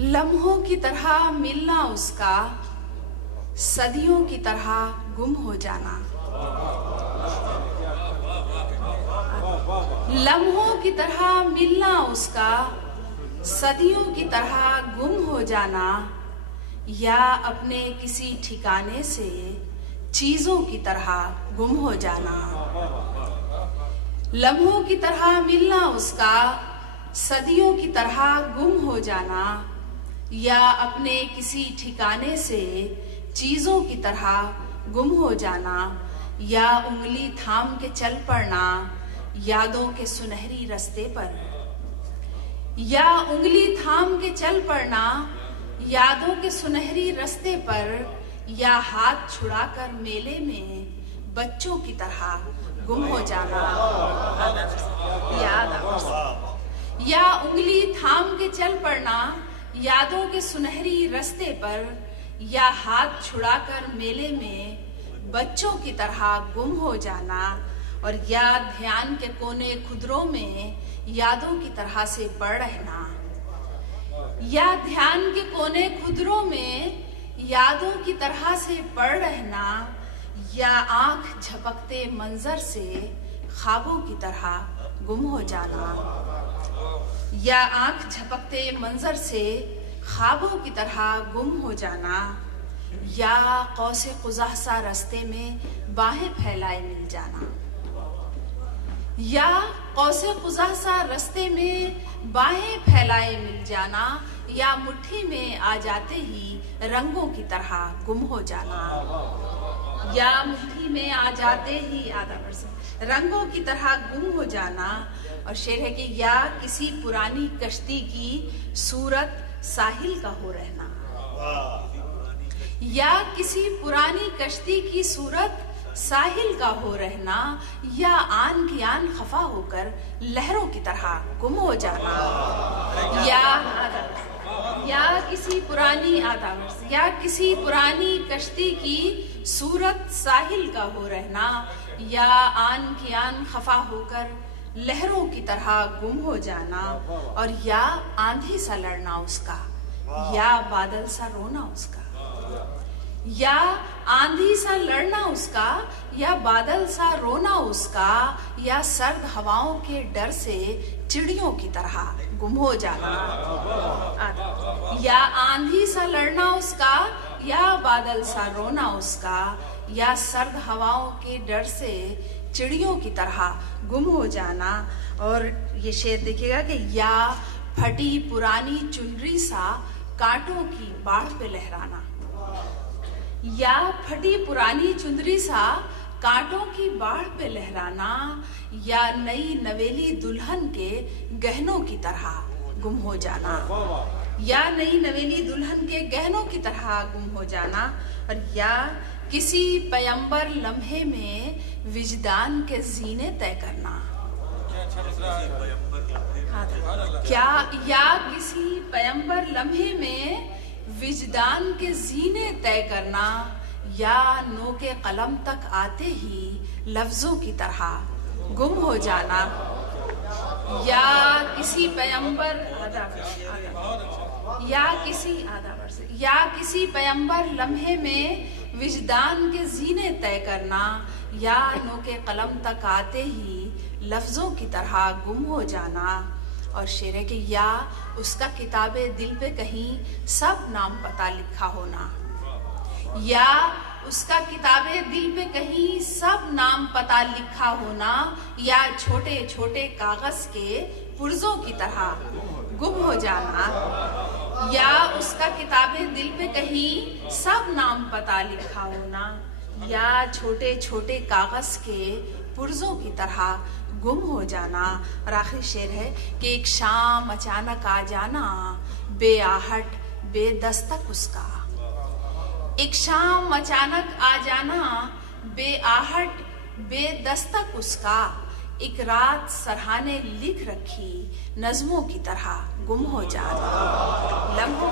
लम्हों की तरह मिलना उसका, सदियों की तरह गुम हो जाना। लम्हों की तरह मिलना उसका, सदियों की तरह गुम हो जाना, या अपने किसी ठिकाने से चीजों की तरह गुम हो जाना। लम्हों की तरह मिलना उसका, सदियों की तरह गुम हो जाना, या अपने किसी ठिकाने से चीजों की तरह गुम हो जाना, या उंगली थाम के चल पड़ना यादों के सुनहरी रास्ते पर। या उंगली थाम के चल पड़ना यादों के सुनहरी रास्ते पर, या हाथ छुड़ाकर मेले में बच्चों की तरह गुम हो जाना। या उंगली थाम के चल पड़ना यादों के सुनहरी रास्ते पर, या हाथ छुड़ाकर मेले में बच्चों की तरह गुम हो जाना, और या ध्यान के कोने खुदरों में यादों की तरह से पड़ रहना। या ध्यान के कोने खुदरों में यादों की तरह से पड़ रहना, या आंख झपकते मंजर से ख्वाबों की तरह गुम हो जाना। या आंख झपकते मंजर से ख्वाबों की तरह गुम हो जाना, या कौसे कुज़ाह सा रास्ते में बाहें फैलाए मिल जाना। या कौसे कुज़ाह सा रास्ते में बाहें फैलाए मिल जाना, या मुट्ठी में आ जाते ही रंगों की तरह गुम हो जाना। या मुट्ठी में आ जाते ही रंगों की तरह गुम हो जाना। और शेर है कि या किसी पुरानी कश्ती की सूरत साहिल का हो रहना। या किसी पुरानी कश्ती की सूरत साहिल का हो रहना, या आन की आन खफा होकर लहरों की तरह गुम हो जाना। या किसी पुरानी कश्ती की सूरत साहिल का हो रहना, या आन की आन खफा होकर लहरों की तरह गुम हो जाना। और या आंधी सा लड़ना उसका, या बादल सा रोना उसका। या आंधी सा लड़ना उसका, या बादल सा रोना उसका, या सर्द हवाओं के डर से चिड़ियों की तरह गुम हो जाना। या आंधी सा लड़ना उसका, या बादल सा रोना उसका, या सर्द हवाओं के डर से चिड़ियों की तरह गुम हो जाना। और ये शेर देखिएगा कि या फटी पुरानी चुनरी सा कांटों की बाढ़ पे लहराना। या फटी पुरानी चुनरी सा कांटों की बाढ़ पे लहराना, या नई नवेली दुल्हन के गहनों की तरह गुम हो जाना। या नई नवेली दुल्हन के गहनों की तरह गुम हो जाना। और या किसी पैगंबर लम्हे में विजदान के जीने तय करना। या किसी पैगंबर लम्हे में विजदान के जीने तय करना, या नोके कलम तक आते ही लफ्जों की तरह गुम हो जाना। या किसी पैगंबर पैगंबर लम्हे में विजदान के जीने तय करना, या नोके कलम तक आते ही लफ्जों की तरह गुम हो जाना। और शेर है कि या उसका किताबे दिल पे कहीं सब नाम पता लिखा होना। या उसका किताबे दिल पे कहीं सब नाम पता लिखा होना, या छोटे छोटे कागज के पुर्जों की तरह गुम हो जाना। या उसका किताबे दिल पे कहीं सब नाम पता लिखा होना, या छोटे छोटे कागज के पुर्जों की तरह गुम हो जाना। और आखिरी शेर है कि एक शाम अचानक आ जाना, बेआहट बेदस्तक उसका। एक शाम अचानक आ जाना, बेआहट बेदस्तक उसका। एक रात सरहाने लिख रखी नज़्मों की तरह गुम हो जाना। लम्हों